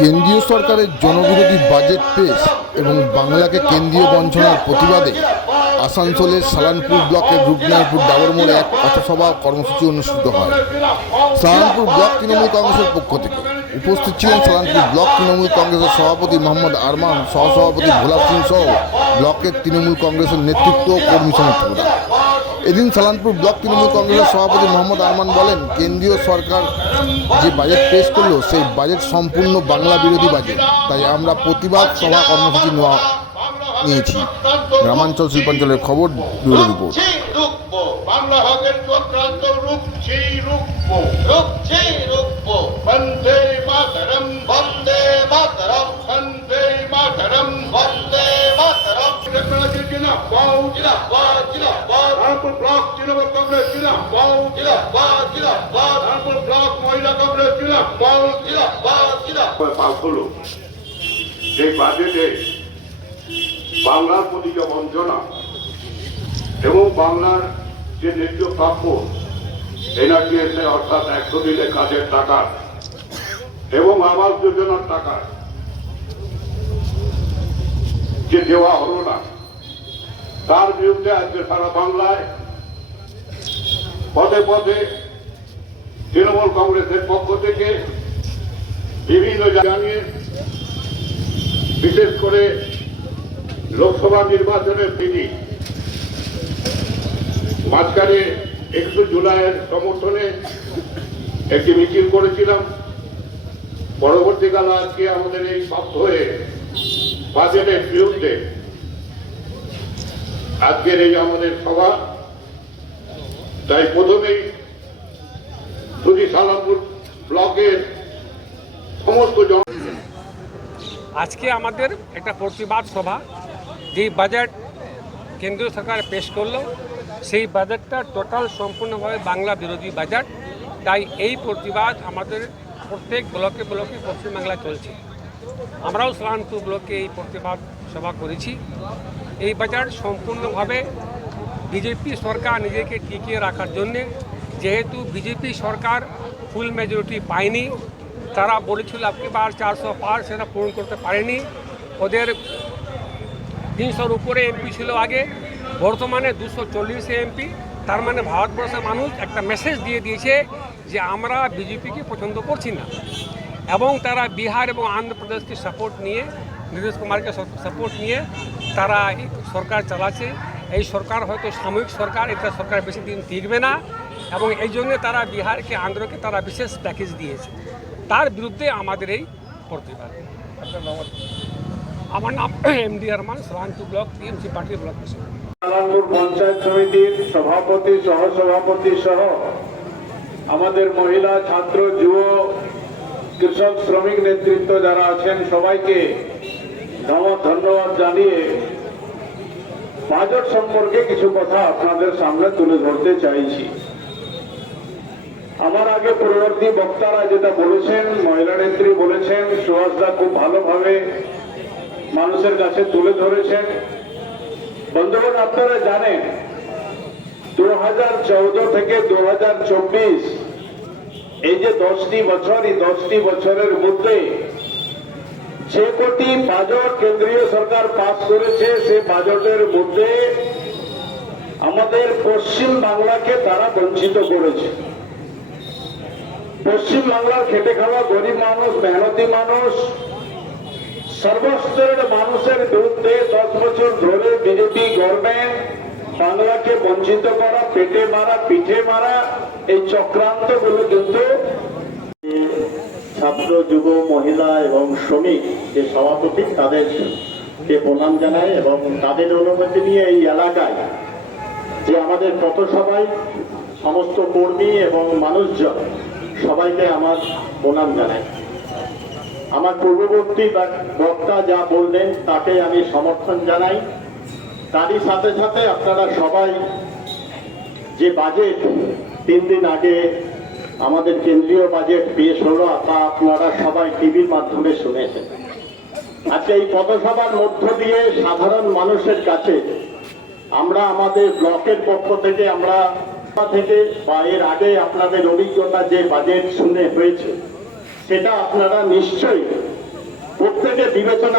কেন্দ্রীয় সরকারের জনবিরোধী বাজেট পেশ এবং বাংলাকে কেন্দ্রীয় বঞ্চনার প্রতিবাদে আসানসোলের সালানপুর ব্লকের রূপনারায়ণপুর ডাবর মোড়ে এক পথসভা কর্মসূচি অনুষ্ঠিত হয়। সালানপুর ব্লক তৃণমূল কংগ্রেসের পক্ষ থেকে উপস্থিত ছিলেন সালানপুর ব্লক তৃণমূল কংগ্রেসের সভাপতি মোহাম্মদ আরমান, সহসভাপতি ভোলা সিং সহ ব্লকের তৃণমূল কংগ্রেসের নেতৃত্ব ও কর্মী সমর্থকরা। এদিন সালানপুর ব্লক তৃণমূল কংগ্রেসের সভাপতি মোহাম্মদ আরমান বলেন কেন্দ্রীয় সরকার যে বাজেট পেশ করল সেই বাজেট সম্পূর্ণ বাংলা বিরোধী বাজেট তাই আমরা প্রতিবাদ সভা কর্মসূচি নেওয়া নিয়েছি। গ্রামাঞ্চল শিল্পাঞ্চলের খবর bureau report. Bangla block Trinamool Congress বাউ জিনা বা জিনা বা রামপুর ব্লক মহিলা কংগ্রেস বাউ জিনা বা সেই বাজেটে বাংলার প্রতি যে বঞ্চনা এবং বাংলার যে ন্যায্য প্রাপ্য এনআরটিএসে অর্থাৎ একশো দিনে কাজের টাকা এবং আবাস যোজনার টাকা, যে দেওয়া হলো না, তার বিরুদ্ধে আজকে সারা বাংলায় পদে পদে তৃণমূল কংগ্রেসের পক্ষ থেকে বিভিন্ন জানিয়ে, বিশেষ করে লোকসভা নির্বাচনের তিনি মাঝখানে একটু জুলাইয়ের সমর্থনে একটি মিছিল করেছিলাম। পরবর্তীকালে আজকে আমাদের এই হয়ে বাজেটের বিরুদ্ধে আজকের এই আমাদের সভা তাই প্রথমেই সালামপুর ব্লকের সমস্ত জন আজকে আমাদের একটা প্রতিবাদ সভা। যেই বাজেট কেন্দ্রীয় সরকার পেশ করল, সেই বাজেটটা টোটাল সম্পূর্ণভাবে বাংলা বিরোধী বাজেট। তাই এই প্রতিবাদ আমাদের প্রত্যেক ব্লকে ব্লকে পশ্চিমবাংলায় চলছে। আমরাও সালানপুর ব্লকে এই প্রতিবাদ সভা করেছি। এই বাজেট সম্পূর্ণভাবে বিজেপি সরকার নিজেকে টিকিয়ে রাখার জন্যে যেহেতু বিজেপি সরকার ফুল মেজরিটি পায়নি তারা বলেছিল আপনি বার চারশো পার সেটা পূরণ করতে পারেনি ওদের তিনশোর উপরে এমপি ছিল আগে বর্তমানে দুশো চল্লিশে এমপি তার মানে ভারতবর্ষের মানুষ একটা মেসেজ দিয়ে দিয়েছে যে আমরা বিজেপিকে পছন্দ করছি না এবং তারা বিহার এবং আন্ধ্রপ্রদেশকে সাপোর্ট নিয়ে নীতিশ কুমারকে সাপোর্ট নিয়ে তারা এই সরকার চালাচ্ছে এই সরকার হয়তো সাময়িক সরকার, এটা সরকার বেশি দিন টিকবে না এবং এই জন্য তারা বিহারকে, আন্ধ্রকে তারা বিশেষ প্যাকেজ দিয়েছে। তার বিরুদ্ধে আমাদের এই প্রতিবাদ। আমার নাম MD Arman Salanpur block TMC পার্টির ব্লক আলালপুর পঞ্চায়েত সমিতির সভাপতি, সহসভাপতি সহ আমাদের মহিলা, ছাত্র, যুব, কৃষক, শ্রমিক নেতৃত্ব যারা আছেন সবাইকে ধন্যবাদ জানিয়ে বাজেট সম্পর্কে কিছু কথা আপনাদের সামনে তুলে ধরতে চাইছি। আমার আগে পূর্ববর্তী বক্তারা যেটা বলেছেন, মহিলা নেত্রী বলেছেন সুহাসদা খুব ভালোভাবে মানুষের কাছে তুলে ধরেছেন। বন্ধুগণ, আপনারা জানেন দু হাজার চৌদ্দ থেকে দু হাজার চব্বিশ, এই যে দশটি বছর, এই দশটি বছরের মধ্যে যে কোটি বাজেট কেন্দ্রীয় সরকার পাস করেছে, সে বাজেটের মধ্যে আমাদের পশ্চিম বাংলাকে তারা বঞ্চিত করেছে। পশ্চিম বাংলার খেটে খাওয়া গরিব মানুষ, মেহনতি মানুষ, সর্বস্তরের মানুষের বিরুদ্ধে দশ বছর ধরে বিজেপি গভর্নমেন্ট বাংলাকে বঞ্চিত করা, পেটে মারা, পিঠে মারা, এই চক্রান্তগুলো কিন্তু ছাত্র, যুব, মহিলা এবং শ্রমিক যে সভাপতি তাদেরকে প্রণাম জানাই এবং তাদের অনুমতি নিয়ে এই এলাকায় যে আমাদের কত সবাই, সমস্ত কর্মী এবং মানুষজন সবাইকে আমার প্রণাম জানাই। আমার পূর্ববর্তী বক- বক্তা যা বললেন, তাকে আমি সমর্থন জানাই। তারই সাথে সাথে আপনারা সবাই যে বাজেট তিন দিন আগে আমাদের কেন্দ্রীয় বাজেট পেশ হলো, তা আপনারা সবাই টিভির মাধ্যমে শুনেছেন। আজকে এই পথসভার মধ্য দিয়ে সাধারণ মানুষের কাছে আমরা আমাদের ব্লকের পক্ষ থেকে, আমরা থেকে বা এর আগে আপনাদের অভিজ্ঞতা যে বাজেট শুনে হয়েছে, সেটা আপনারা নিশ্চয়ই প্রত্যেকে বিবেচনা